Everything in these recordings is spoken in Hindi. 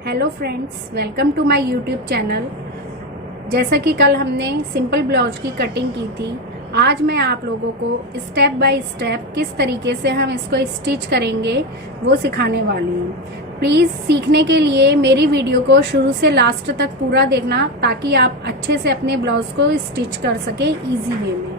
Hello friends, welcome to my YouTube channel. जैसा कि कल हमने सिंपल ब्लाउज की कटिंग की थी, आज मैं आप लोगों को स्टेप बाय स्टेप किस तरीके से हम इसको स्टिच करेंगे वो सिखाने वाली हूँ। प्लीज़ सीखने के लिए मेरी वीडियो को शुरू से लास्ट तक पूरा देखना, ताकि आप अच्छे से अपने ब्लाउज को स्टिच कर सके इजी वे में।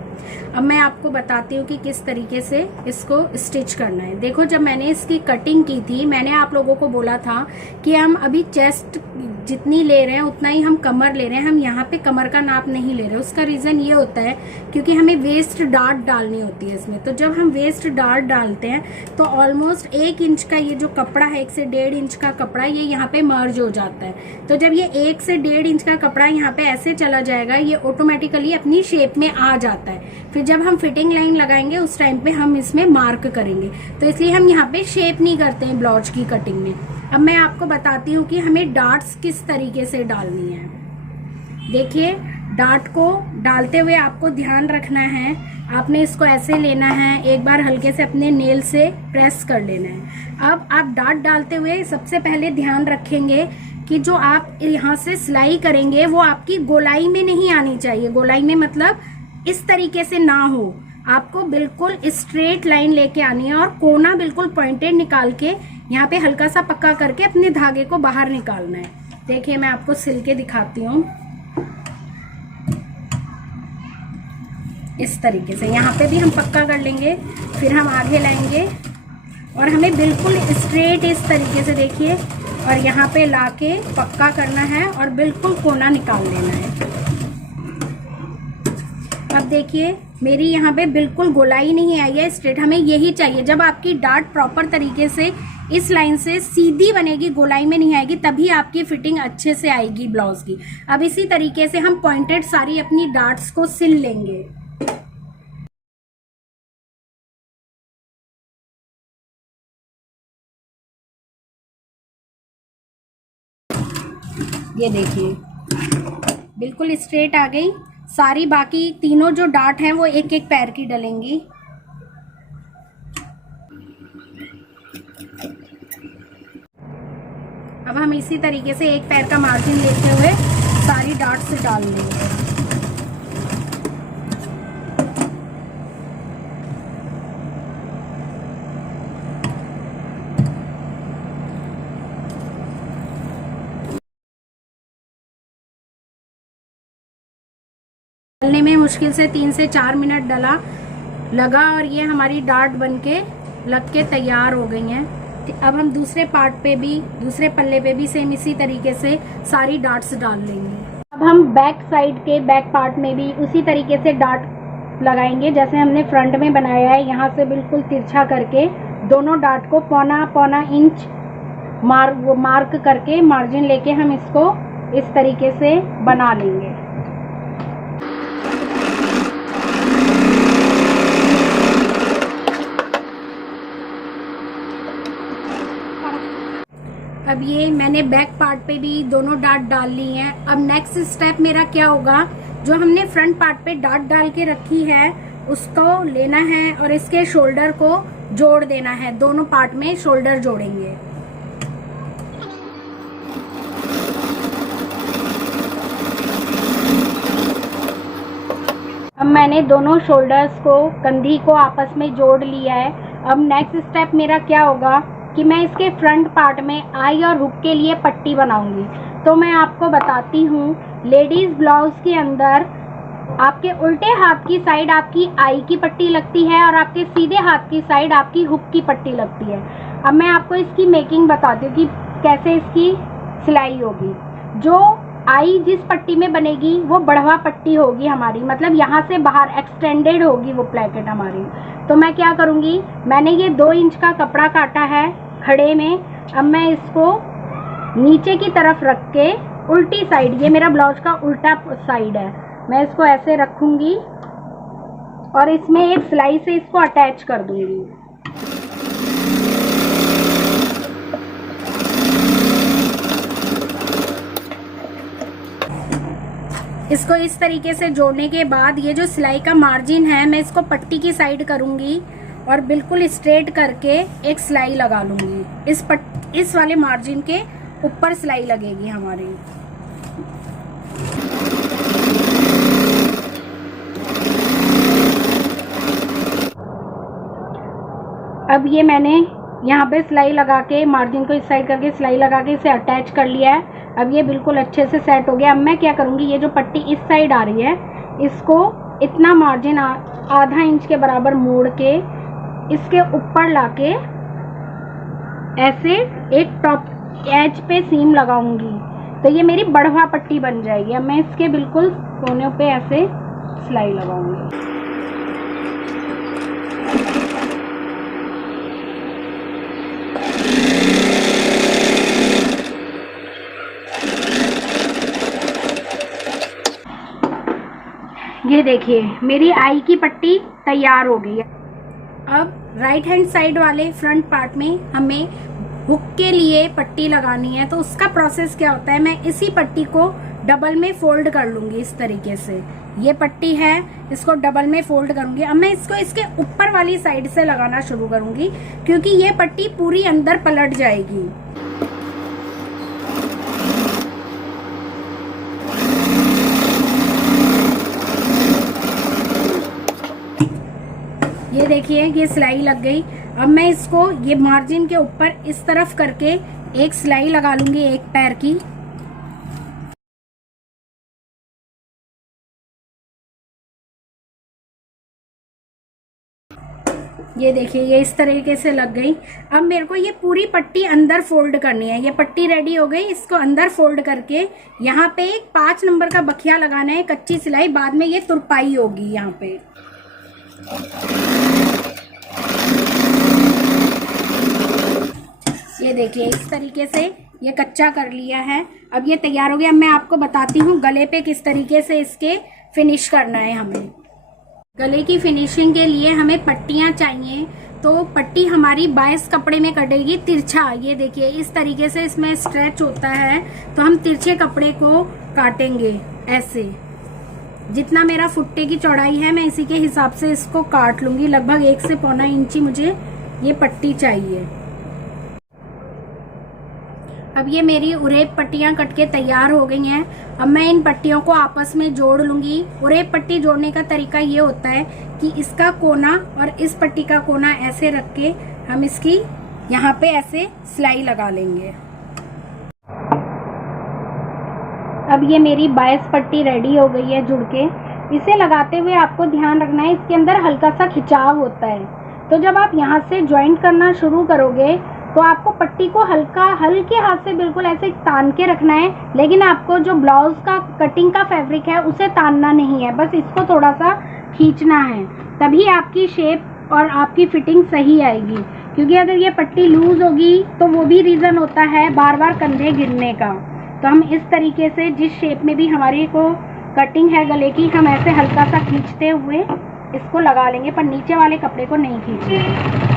अब मैं आपको बताती हूँ कि किस तरीके से इसको स्टिच करना है। देखो, जब मैंने इसकी कटिंग की थी, मैंने आप लोगों को बोला था कि हम अभी चेस्ट जितनी ले रहे हैं उतना ही हम कमर ले रहे हैं, हम यहाँ पे कमर का नाप नहीं ले रहे। उसका रीज़न ये होता है क्योंकि हमें वेस्ट डार्ट डालनी होती है इसमें। तो जब हम वेस्ट डार्ट डालते हैं तो ऑलमोस्ट 1 इंच का ये जो कपड़ा है, 1 से 1.5 इंच का कपड़ा, ये यहाँ पे मर्ज हो जाता है। तो जब ये 1 से 1.5 इंच का कपड़ा यहाँ पे ऐसे चला जाएगा, ये ऑटोमेटिकली अपनी शेप में आ जाता है। फिर जब हम फिटिंग लाइन लगाएंगे उस टाइम पे हम इसमें मार्क करेंगे, तो इसलिए हम यहाँ पे शेप नहीं करते हैं ब्लाउज की कटिंग में। अब मैं आपको बताती हूँ कि हमें डार्ट्स किस तरीके से डालनी है। देखिए, डार्ट को डालते हुए आपको ध्यान रखना है, आपने इसको ऐसे लेना है, एक बार हल्के से अपने नेल से प्रेस कर लेना है। अब आप डार्ट डालते हुए सबसे पहले ध्यान रखेंगे कि जो आप यहाँ से सिलाई करेंगे वो आपकी गोलाई में नहीं आनी चाहिए। गोलाई में मतलब इस तरीके से ना हो, आपको बिल्कुल स्ट्रेट लाइन लेके आनी है और कोना बिल्कुल पॉइंटेड निकाल के यहाँ पे हल्का सा पक्का करके अपने धागे को बाहर निकालना है। देखिए, मैं आपको सिल के दिखाती हूँ। इस तरीके से यहाँ पे भी हम पक्का कर लेंगे, फिर हम आगे लाएंगे और हमें बिल्कुल स्ट्रेट इस तरीके से, देखिए, और यहाँ पे लाके पक्का करना है और बिल्कुल कोना निकाल लेना है। अब देखिए, मेरी यहाँ पे बिल्कुल गोलाई नहीं आई है, स्ट्रेट। हमें यही चाहिए। जब आपकी डार्ट प्रॉपर तरीके से इस लाइन से सीधी बनेगी, गोलाई में नहीं आएगी, तभी आपकी फिटिंग अच्छे से आएगी ब्लाउज की। अब इसी तरीके से हम पॉइंटेड सारी अपनी डार्ट्स को सिल लेंगे। ये देखिए, बिल्कुल स्ट्रेट आ गई सारी। बाकी तीनों जो डार्ट हैं वो एक एक पैर की डलेंगी। अब हम इसी तरीके से एक पैर का मार्जिन लेते हुए सारी डार्ट्स डाल लेंगे। डालने में मुश्किल से 3 से 4 मिनट लगा और ये हमारी डार्ट बनके लग के तैयार हो गई हैं। अब हम दूसरे पार्ट पे भी, दूसरे पल्ले पे भी सेम इसी तरीके से सारी डार्ट्स डाल लेंगे। अब हम बैक साइड के बैक पार्ट में भी उसी तरीके से डार्ट लगाएंगे जैसे हमने फ्रंट में बनाया है। यहाँ से बिल्कुल तिरछा करके दोनों डार्ट को पौना इंच मार्क करके मार्जिन लेके हम इसको इस तरीके से बना लेंगे। अब ये मैंने बैक पार्ट पे भी दोनों डार्ट डाल ली हैं। अब नेक्स्ट स्टेप मेरा क्या होगा, जो हमने फ्रंट पार्ट पे डार्ट डाल के रखी है उसको लेना है और इसके शोल्डर को जोड़ देना है। दोनों पार्ट में शोल्डर जोड़ेंगे। अब मैंने दोनों शोल्डर्स को, कंधी को आपस में जोड़ लिया है। अब नेक्स्ट स्टेप मेरा क्या होगा कि मैं इसके फ्रंट पार्ट में आई और हुक के लिए पट्टी बनाऊंगी। तो मैं आपको बताती हूँ, लेडीज ब्लाउज के अंदर आपके उल्टे हाथ की साइड आपकी आई की पट्टी लगती है और आपके सीधे हाथ की साइड आपकी हुक की पट्टी लगती है। अब मैं आपको इसकी मेकिंग बताती हूँ कि कैसे इसकी सिलाई होगी। जो आई जिस पट्टी में बनेगी वो बढ़वा पट्टी होगी हमारी, मतलब यहाँ से बाहर एक्सटेंडेड होगी वो प्लेकेट हमारी। तो मैं क्या करूँगी, मैंने ये 2 इंच का कपड़ा काटा है खड़े में। अब मैं इसको नीचे की तरफ रख के उल्टी साइड, ये मेरा ब्लाउज का उल्टा साइड है, मैं इसको ऐसे रखूँगी और इसमें एक सिलाई से इसको अटैच कर दूँगी। इसको इस तरीके से जोड़ने के बाद ये जो सिलाई का मार्जिन है, मैं इसको पट्टी की साइड करूँगी और बिल्कुल स्ट्रेट करके एक सिलाई लगा लूँगी इस वाले मार्जिन के ऊपर सिलाई लगेगी हमारी। अब ये मैंने यहाँ पे सिलाई लगा के मार्जिन को इस साइड करके सिलाई लगा के इसे अटैच कर लिया है। अब ये बिल्कुल अच्छे से सेट हो गया। अब मैं क्या करूँगी, ये जो पट्टी इस साइड आ रही है इसको इतना मार्जिन आधा इंच के बराबर मोड़ के इसके ऊपर लाके ऐसे एक टॉप एज पे सीम लगाऊंगी, तो ये मेरी बढ़वा पट्टी बन जाएगी। अब मैं इसके बिल्कुल कोने पे ऐसे सिलाई लगाऊंगी। ये देखिए मेरी आई की पट्टी तैयार हो गई है। अब राइट हैंड साइड वाले फ्रंट पार्ट में हमें हुक के लिए पट्टी लगानी है, तो उसका प्रोसेस क्या होता है, मैं इसी पट्टी को डबल में फोल्ड कर लूंगी इस तरीके से। ये पट्टी है, इसको डबल में फोल्ड करूंगी। अब मैं इसको इसके ऊपर वाली साइड से लगाना शुरू करूंगी क्योंकि ये पट्टी पूरी अंदर पलट जाएगी। ये देखिए ये सिलाई लग गई। अब मैं इसको ये मार्जिन के ऊपर इस तरफ करके एक सिलाई लगा लूंगी एक पैर की। ये देखिए ये इस तरीके से लग गई। अब मेरे को ये पूरी पट्टी अंदर फोल्ड करनी है। ये पट्टी रेडी हो गई, इसको अंदर फोल्ड करके यहाँ पे एक 5 नंबर का बखिया लगाना है, कच्ची सिलाई, बाद में ये तुरपाई होगी यहाँ पे। ये देखिए इस तरीके से ये कच्चा कर लिया है। अब ये तैयार हो गया। अब मैं आपको बताती हूँ गले पे किस तरीके से इसके फिनिश करना है। हमें गले की फिनिशिंग के लिए हमें पट्टियां चाहिए, तो पट्टी हमारी 22 कपड़े में कटेगी तिरछा। ये देखिए इस तरीके से इसमें स्ट्रेच होता है, तो हम तिरछे कपड़े को काटेंगे ऐसे। जितना मेरा फुट्टे की चौड़ाई है मैं इसी के हिसाब से इसको काट लूंगी। लगभग 1 से पौना इंची मुझे ये पट्टी चाहिए। अब ये मेरी उरेब पट्टियां कट के तैयार हो गई हैं। अब मैं इन पट्टियों को आपस में जोड़ लूंगी। उरेब पट्टी जोड़ने का तरीका ये होता है कि इसका कोना और इस पट्टी का कोना ऐसे रख के हम इसकी यहाँ पे ऐसे सिलाई लगा लेंगे। अब ये मेरी 22 पट्टी रेडी हो गई है जुड़ के। इसे लगाते हुए आपको ध्यान रखना है इसके अंदर हल्का सा खिंचाव होता है, तो जब आप यहाँ से ज्वाइंट करना शुरू करोगे तो आपको पट्टी को हल्के हाथ से बिल्कुल ऐसे तान के रखना है, लेकिन आपको जो ब्लाउज का कटिंग का फैब्रिक है उसे तानना नहीं है, बस इसको थोड़ा सा खींचना है, तभी आपकी शेप और आपकी फिटिंग सही आएगी। क्योंकि अगर ये पट्टी लूज होगी तो वो भी रीज़न होता है बार बार कंधे गिरने का। तो हम इस तरीके से जिस शेप में भी हमारी को कटिंग है गले की, हम ऐसे हल्का सा खींचते हुए इसको लगा लेंगे, पर नीचे वाले कपड़े को नहीं खींचेंगे।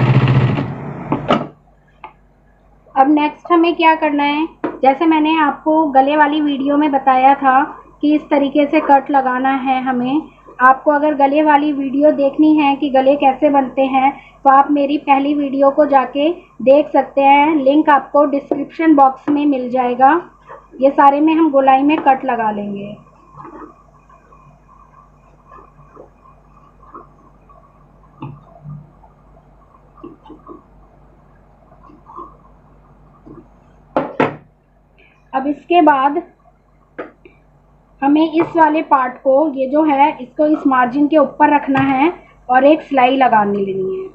अब नेक्स्ट हमें क्या करना है, जैसे मैंने आपको गले वाली वीडियो में बताया था कि इस तरीके से कट लगाना है हमें। आपको अगर गले वाली वीडियो देखनी है कि गले कैसे बनते हैं तो आप मेरी पहली वीडियो को जाके देख सकते हैं, लिंक आपको डिस्क्रिप्शन बॉक्स में मिल जाएगा। ये सारे में हम गोलाई में कट लगा लेंगे। अब इसके बाद हमें इस वाले पार्ट को, ये जो है, इसको इस मार्जिन के ऊपर रखना है और एक सिलाई लगानी लेनी है।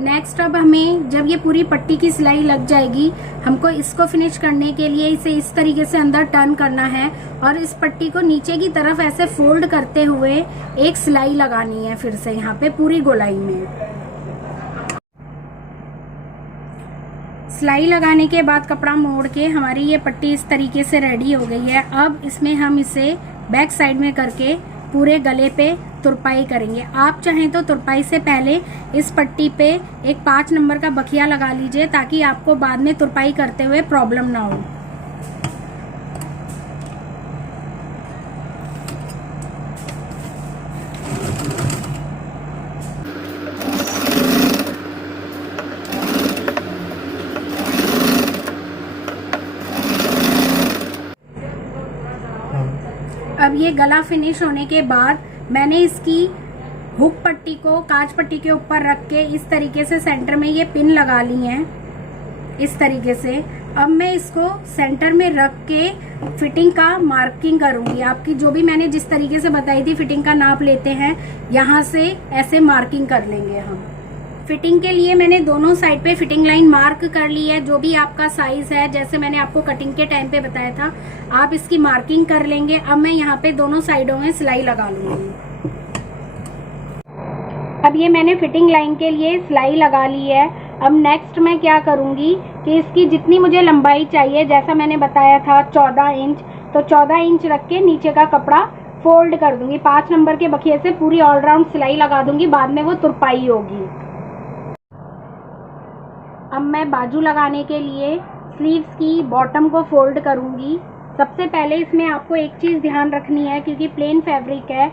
नेक्स्ट अब हमें जब ये पूरी पट्टी की सिलाई लग जाएगी, हमको इसको फिनिश करने के लिए इसे इस तरीके से अंदर टर्न करना है और इस पट्टी को नीचे की तरफ ऐसे फोल्ड करते हुए एक सिलाई लगानी है फिर से यहाँ पे पूरी गोलाई में। सिलाई लगाने के बाद कपड़ा मोड़ के हमारी ये पट्टी इस तरीके से रेडी हो गई है। अब इसमें हम इसे बैक साइड में करके पूरे गले पे तुरपाई करेंगे। आप चाहें तो तुरपाई से पहले इस पट्टी पे एक 5 नंबर का बखिया लगा लीजिए ताकि आपको बाद में तुरपाई करते हुए प्रॉब्लम ना हो। अब ये गला फिनिश होने के बाद मैंने इसकी हुक पट्टी को कांच पट्टी के ऊपर रख के इस तरीके से सेंटर में ये पिन लगा ली हैं इस तरीके से। अब मैं इसको सेंटर में रख के फिटिंग का मार्किंग करूंगी। आपकी जो भी मैंने जिस तरीके से बताई थी फिटिंग का नाप लेते हैं, यहाँ से ऐसे मार्किंग कर लेंगे हम। फिटिंग के लिए मैंने दोनों साइड पे फिटिंग लाइन मार्क कर ली है। जो भी आपका साइज है, जैसे मैंने आपको कटिंग के टाइम पे बताया था, आप इसकी मार्किंग कर लेंगे। अब मैं यहाँ पे दोनों साइडों में सिलाई लगा लूंगी। अब ये मैंने फिटिंग लाइन के लिए सिलाई लगा ली है। अब नेक्स्ट मैं क्या करूंगी कि इसकी जितनी मुझे लंबाई चाहिए, जैसा मैंने बताया था 14 इंच, तो 14 इंच रख के नीचे का कपड़ा फोल्ड कर दूंगी। 5 नंबर के बखिए से पूरी ऑलराउंड सिलाई लगा दूंगी, बाद में वो तुरपाई होगी। अब मैं बाजू लगाने के लिए स्लीव्स की बॉटम को फोल्ड करूंगी। सबसे पहले इसमें आपको एक चीज़ ध्यान रखनी है, क्योंकि प्लेन फैब्रिक है,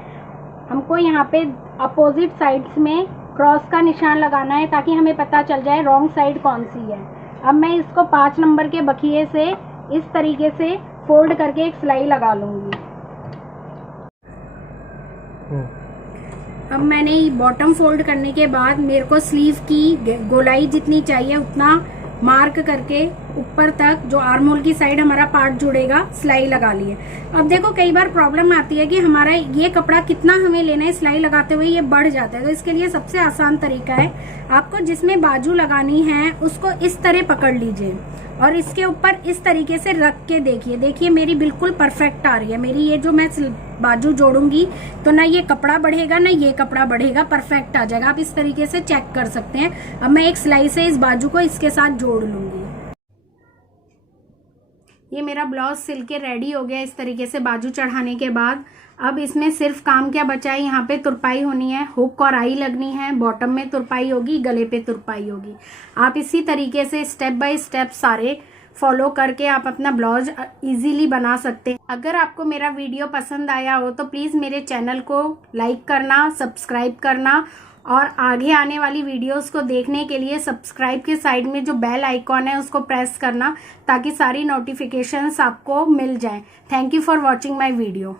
हमको यहाँ पे अपोजिट साइड्स में क्रॉस का निशान लगाना है ताकि हमें पता चल जाए रॉन्ग साइड कौन सी है। अब मैं इसको 5 नंबर के बखिए से इस तरीके से फोल्ड करके एक सिलाई लगा लूँगी। अब मैंने बॉटम फोल्ड करने के बाद मेरे को स्लीव की गोलाई जितनी चाहिए उतना मार्क करके ऊपर तक जो आर्म होल की साइड हमारा पार्ट जुड़ेगा सिलाई लगा ली है। अब देखो कई बार प्रॉब्लम आती है कि हमारा ये कपड़ा कितना हमें लेना है, सिलाई लगाते हुए ये बढ़ जाता है। तो इसके लिए सबसे आसान तरीका है, आपको जिसमें बाजू लगानी है उसको इस तरह पकड़ लीजिए और इसके ऊपर इस तरीके से रख के देखिए मेरी बिल्कुल परफेक्ट आ रही है। मेरी ये जो मैं बाजू जोड़ूंगी तो ना ये कपड़ा बढ़ेगा ना ये कपड़ा बढ़ेगा, परफेक्ट आ जाएगा। आप इस तरीके से चेक कर सकते हैं। अब मैं एक सिलाई से इस बाजू को इसके साथ जोड़ लूंगी। ये मेरा ब्लाउज सिल के रेडी हो गया इस तरीके से बाजू चढ़ाने के बाद। अब इसमें सिर्फ काम क्या बचा है, यहाँ पे तुरपाई होनी है, हुक और आई लगनी है, बॉटम में तुरपाई होगी, गले पे तुरपाई होगी। आप इसी तरीके से स्टेप बाय स्टेप सारे फॉलो करके आप अपना ब्लाउज इजीली बना सकते हैं। अगर आपको मेरा वीडियो पसंद आया हो तो प्लीज़ मेरे चैनल को लाइक करना, सब्सक्राइब करना और आगे आने वाली वीडियोस को देखने के लिए सब्सक्राइब के साइड में जो बेल आइकॉन है उसको प्रेस करना ताकि सारी नोटिफिकेशंस आपको मिल जाएं। Thank you for watching my video.